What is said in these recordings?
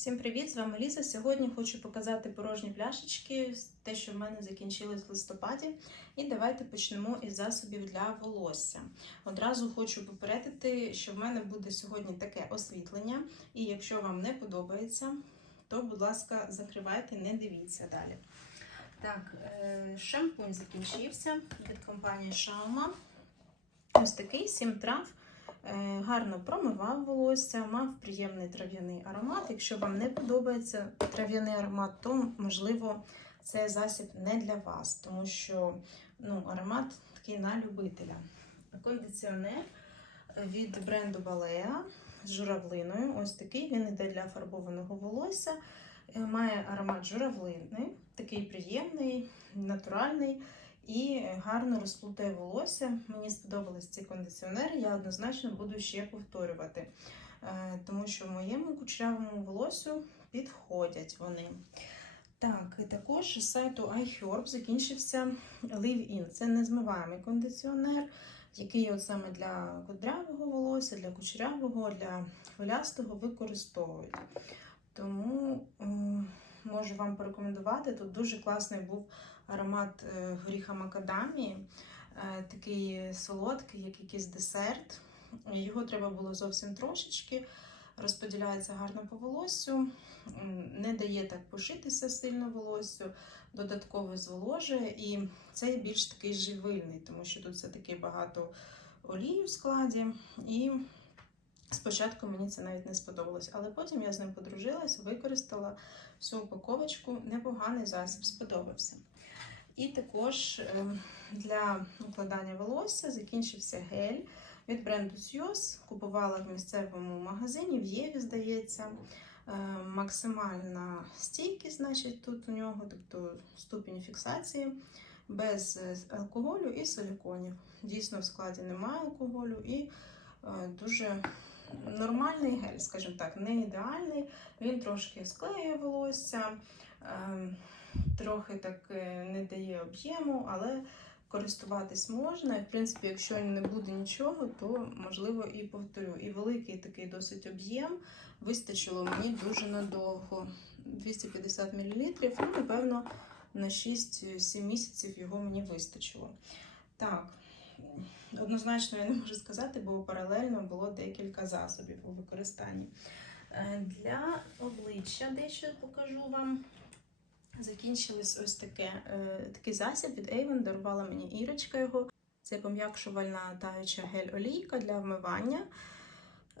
Всім привіт! З вами Ліза. Сьогодні хочу показати порожні пляшечки, те, що в мене закінчилось в листопаді. І давайте почнемо із засобів для волосся. Одразу хочу попередити, що в мене буде сьогодні таке освітлення, і якщо вам не подобається, то, будь ласка, закривайте, не дивіться далі. Так, е, шампунь закінчився від компанії Shauma. Ось такий 7 трав. Е, Гарно промивав волосся, мав приємний трав'яний аромат. Якщо вам не подобається трав'яний аромат, то можливо цей засіб не для вас, тому що ну, аромат такий на любителя. Кондиціонер від бренду Balea з журавлиною. Ось такий він іде для фарбованого волосся. Е, Має аромат журавлини, такий приємний, натуральний і гарно розплутає волосся. Мені сподобались ці кондиціонери, я однозначно буду ще повторювати, е, тому що моєму кучерявому волосю підходять вони. Так, і також з сайту iHerb закінчився Live-In. Це незмиваємий кондиціонер, який от саме для кудрявого волосся, для кучерявого, для хвилястого використовують. Тому м, можу вам порекомендувати. Тут дуже класний був аромат е, горіха макадамії, е, такий солодкий, як якийсь десерт. Його треба було зовсім трошечки. Розподіляється гарно по волоссю, не дає так пошитися сильно волоссю, додатково зволожує. І цей більш такий живильний, тому що тут все-таки багато олії в складі. І спочатку мені це навіть не сподобалось, але потім я з ним подружилась, використала всю упаковочку. Непоганий засіб сподобався. І також е, для укладання волосся закінчився гель від бренду Сьос. Купувала в місцевому магазині, в Єві, здається. Е, Максимальна стійкість, значить, тут у нього, тобто ступінь фіксації без е, алкоголю і силіконів. Дійсно, в складі немає алкоголю і е, дуже нормальний гель, скажімо так, не ідеальний. Він трошки склеює волосся. Трохи так не дає об'єму, але користуватись можна. І, в принципі, якщо не буде нічого, то можливо і повторю. І великий такий досить об'єм вистачило мені дуже надовго. 250 мл, ну, напевно, на 6-7 місяців його мені вистачило. Так, однозначно я не можу сказати, бо паралельно було декілька засобів у використанні. Е, Для обличчя дещо покажу вам. Закінчилось ось таке, е, такий засіб від Avon, дарувала мені Ірочка його. Це пом'якшувальна таюча гель-олійка для вмивання.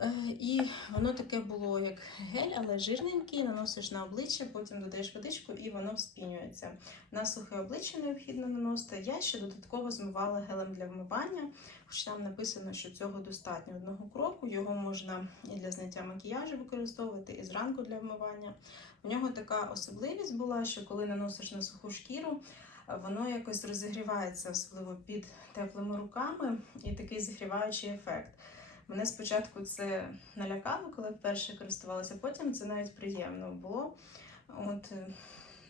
Е, і воно таке було як гель, але жирненький, наносиш на обличчя, потім додаєш водичку і воно вспінюється. На сухе обличчя необхідно наносити. Я ще додатково змивала гелем для вмивання, хоч там написано, що цього достатньо одного кроку. Його можна і для зняття макіяжу використовувати, і зранку для вмивання. У нього така особливість була, що коли наносиш на суху шкіру, воно якось розігрівається, особливо під теплими руками, і такий зігріваючий ефект. Мене спочатку це налякало, коли вперше користувалася, потім це навіть приємно було. От, е,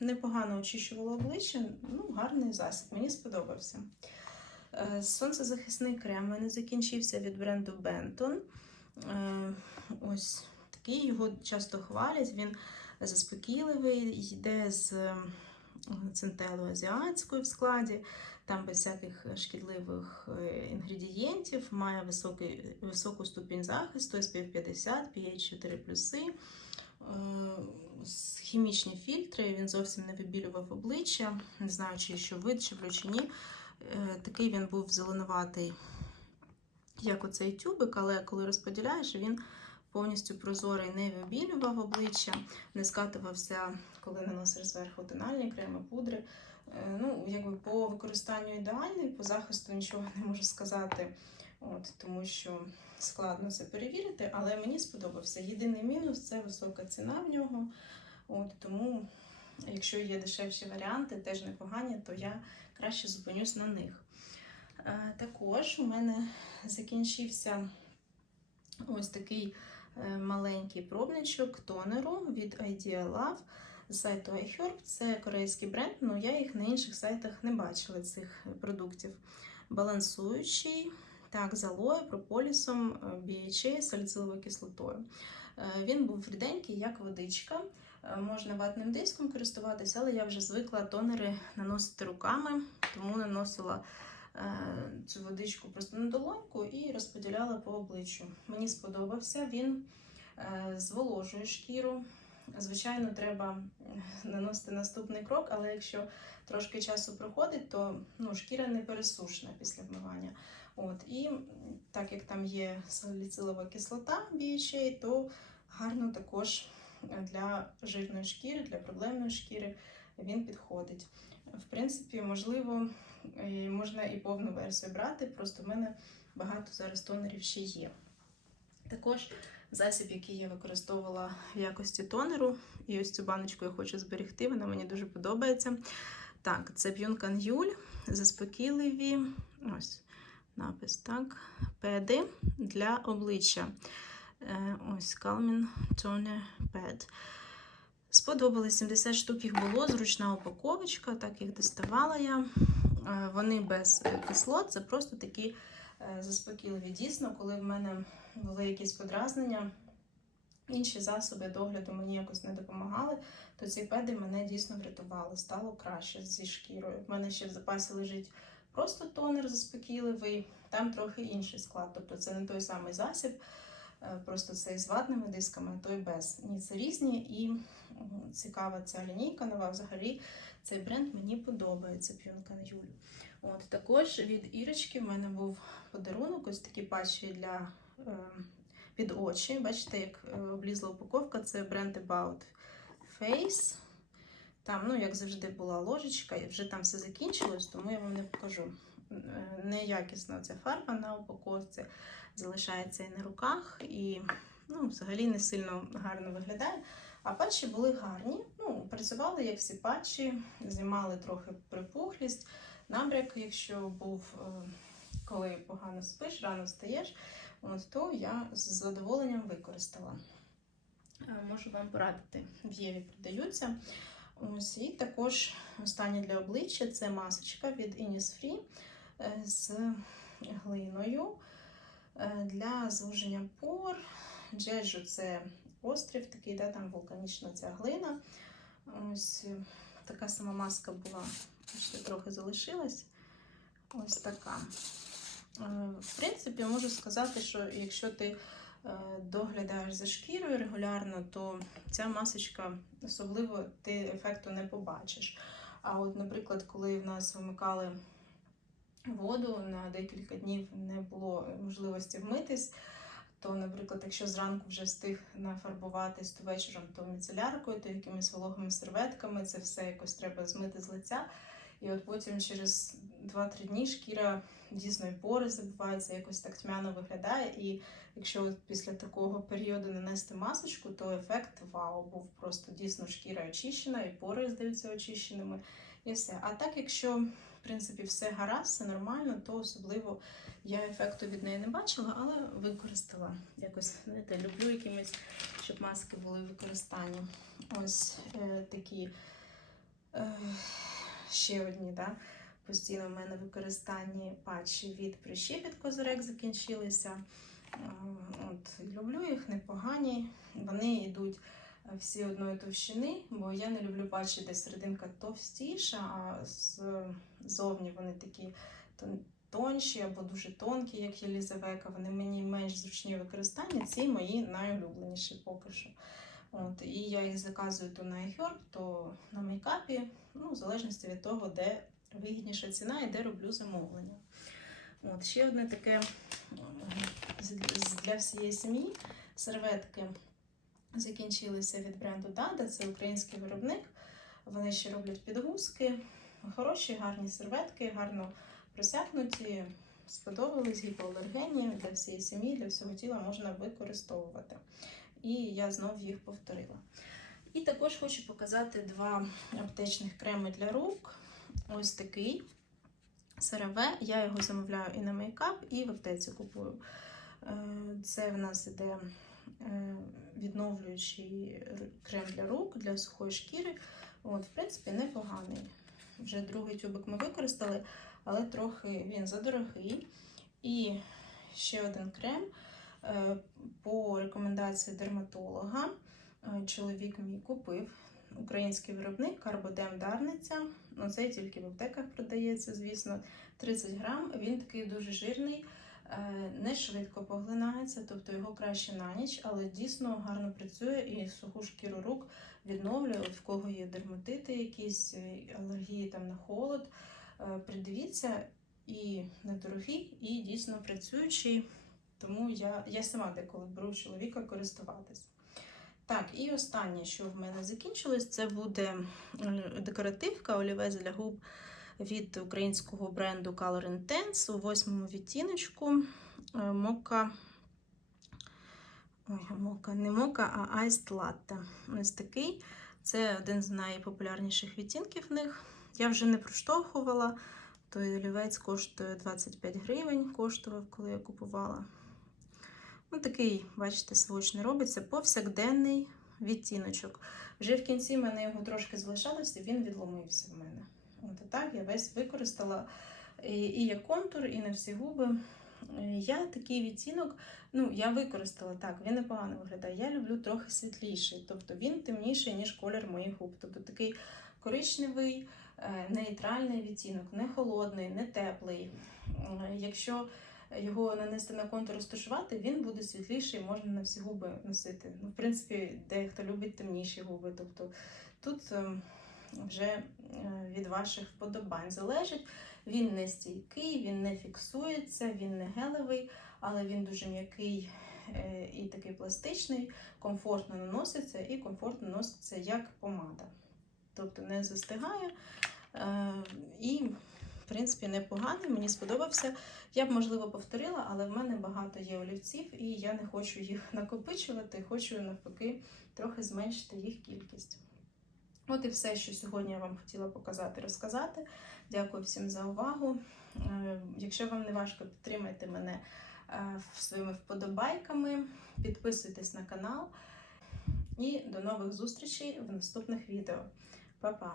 непогано очищувало обличчя, ну, гарний засіб, мені сподобався. Е, Сонцезахисний крем мене закінчився від бренду Benton. Е, Ось такий його часто хвалять. Він заспокійливий, йде з центелу азіатською в складі, там без всяких шкідливих е, інгредієнтів, має високий, високу ступінь захисту, SPF 50, pH 4 плюси. Хімічні фільтри, він зовсім не вибілював обличчя, не знаю, чи що видчеплю, чи ні. Е, Такий він був зеленуватий, як оцей тюбик, але коли розподіляєш, він повністю прозорий, не вибілював обличчя, не скатувався, коли наносиш зверху тональні креми, пудри. Е, Ну, якби по використанню ідеальний, по захисту нічого не можу сказати, от, тому що складно це перевірити, але мені сподобався. Єдиний мінус це висока ціна в нього. От, тому, якщо є дешевші варіанти, теж непогані, то я краще зупинюсь на них. Е, Також у мене закінчився ось такий маленький пробничок тонеру від Idea Love з сайту iHerb. Це корейський бренд, але я їх на інших сайтах не бачила цих продуктів. Балансуючий, так, з алоє, прополісом, BHA, саліциловою кислотою. Е, Він був ріденький, як водичка. Е, Можна ватним диском користуватися, але я вже звикла тонери наносити руками, тому наносила е, цю водичку просто на долоньку і розподіляла по обличчю. Мені сподобався він е, зволожує шкіру. Звичайно, треба е, наносити наступний крок, але якщо трошки часу проходить, то ну, шкіра не пересушена після вмивання. От, і так як там є саліцилова кислота BHA, то гарно також для жирної шкіри, для проблемної шкіри він підходить. В принципі, можливо, е, можна і повну версію брати, просто в мене багато зараз тонерів ще є. Також засіб, який я використовувала в якості тонеру, і ось цю баночку я хочу зберегти, вона мені дуже подобається. Так, це Б'юнкан Юль, заспокійливі. Ось напис, так. Педи для обличчя. Е, Ось Calming Toner Pad. Сподобались 70 штук їх було, зручна упаковочка, так їх доставала я. Е, Вони без е, кислот, це просто такі е, заспокійливі. Дійсно, коли в мене були якісь подразнення, інші засоби догляду мені якось не допомагали, то ці педи мене дійсно врятували, стало краще зі шкірою. В мене ще в запасі лежить просто тонер заспокійливий, там трохи інший склад, тобто це не той самий засіб. Просто цей з ватними дисками, а той без. Ні, це різні і цікава ця лінійка нова. Взагалі цей бренд мені подобається П'юнкан Юль. От також від Ірочки в мене був подарунок, ось такі патчі для е, під очі. Бачите, як е, облізла упаковка, це бренд About Face. Там, ну, як завжди, була ложечка, і вже там все закінчилось, тому я вам не покажу. Е, Неякісна ця фарба на упаковці залишається і на руках, і ну, взагалі не сильно гарно виглядає. А патчі були гарні. Ну, працювали як всі патчі, знімали трохи припухлість, набряк, якщо був, е, коли погано спиш, рано встаєш, от, то я з задоволенням використала. Е, Можу вам порадити, в Єві продаються. Ось, і також останнє для обличчя це масочка від Innisfree е, з глиною для звуження пор. Джеджу це острів, такий, да, там вулканічна ця глина. Ось е, така сама маска була, ще трохи залишилась. Ось така. Е, В принципі, можу сказати, що якщо ти е, доглядаєш за шкірою регулярно, то ця масочка особливо ти ефекту не побачиш. А от, наприклад, коли в нас вимикали воду на декілька днів не було можливості вмитись, то, наприклад, якщо зранку вже встиг нафарбуватись, то вечором то міцеляркою, то якимись вологими серветками, це все якось треба змити з лиця. І от потім через 2-3 дні шкіра дійсно і пори забиваються, якось так тьмяно виглядає. І якщо після такого періоду нанести масочку, то ефект вау, був просто дійсно шкіра очищена, і пори здаються очищеними, і все. А так, якщо в принципі все гаразд, все нормально, то особливо я ефекту від неї не бачила, але використала. Якось знаєте, люблю якимось, щоб маски були в використанні. Ось е, такі. Е, ще одні, да? постійно в мене в використанні патчі від прищі від козирек закінчилися. Е, От, люблю їх, непогані. Вони йдуть всі одної товщини, бо я не люблю патчі, де серединка товстіша, а ззовні вони такі тонші або дуже тонкі, як Єлізавека. Вони мені менш зручні в використанні. Ці мої найулюбленіші поки що. От, і я їх заказую то на iHerb, то на мейкапі, ну, в залежності від того, де вигідніша ціна і де роблю замовлення. От, ще одне таке для всієї сім'ї серветки закінчилися від бренду Dada, це український виробник. Вони ще роблять підгузки. Хороші, гарні серветки, гарно просякнуті, сподобались гіпоалергенні для всієї сім'ї, для всього тіла можна використовувати. І я знов їх повторила. І також хочу показати два аптечних креми для рук. Ось такий CeraVe. Я його замовляю і на мейкап, і в аптеці купую. Е, Це в нас іде відновлюючий крем для рук, для сухої шкіри. От, в принципі, непоганий. Вже другий тюбик ми використали, але трохи він задорогий. І ще один крем Е, По рекомендації дерматолога е, чоловік мій купив український виробник Карбодем Дарниця. Ну, це тільки в аптеках продається, звісно, 30 грам. Він такий дуже жирний, е, не швидко поглинається, тобто його краще на ніч, але дійсно гарно працює і суху шкіру рук відновлює. От в кого є дерматити, якісь е, алергії там на холод. Е, Придивіться і недорогий, і дійсно працюючий. Тому я, я сама деколи беру чоловіка користуватись. Так, і останнє, що в мене закінчилось, це буде е, декоративка олівець для губ від українського бренду Color Intense у восьмому відтіночку. Е, Мока. Ой, мока, не мока, а Iced Latte. Ось такий. Це один з найпопулярніших відтінків в них. Я вже не проштовхувала. Той олівець коштує 25 гривень, коштував, коли я купувала. Ну, такий, бачите, свочний робиться повсякденний відтіночок. Вже в кінці в мене його трошки залишалося, він відломився в мене. От так я весь використала і, як контур, і на всі губи. Е, Я такий відтінок, ну, я використала так, він непогано виглядає. Я люблю трохи світліший, тобто він темніший, ніж колір моїх губ. Тобто такий коричневий, е, нейтральний відтінок, не холодний, не теплий. Е, Якщо його нанести на контур розташувати, він буде світліший, можна на всі губи носити. Ну, в принципі, дехто любить темніші губи. Тобто тут ем, вже від ваших вподобань залежить. Він не стійкий, він не фіксується, він не гелевий, але він дуже м'який е, і такий пластичний, комфортно наноситься і комфортно носиться як помада. Тобто не застигає е, і, в принципі, непоганий, мені сподобався. Я б, можливо, повторила, але в мене багато є олівців, і я не хочу їх накопичувати, хочу навпаки трохи зменшити їх кількість. От і все, що сьогодні я вам хотіла показати, розказати. Дякую всім за увагу. Е, Якщо вам не важко, підтримайте мене е, своїми вподобайками, підписуйтесь на канал. І до нових зустрічей в наступних відео. Па-па!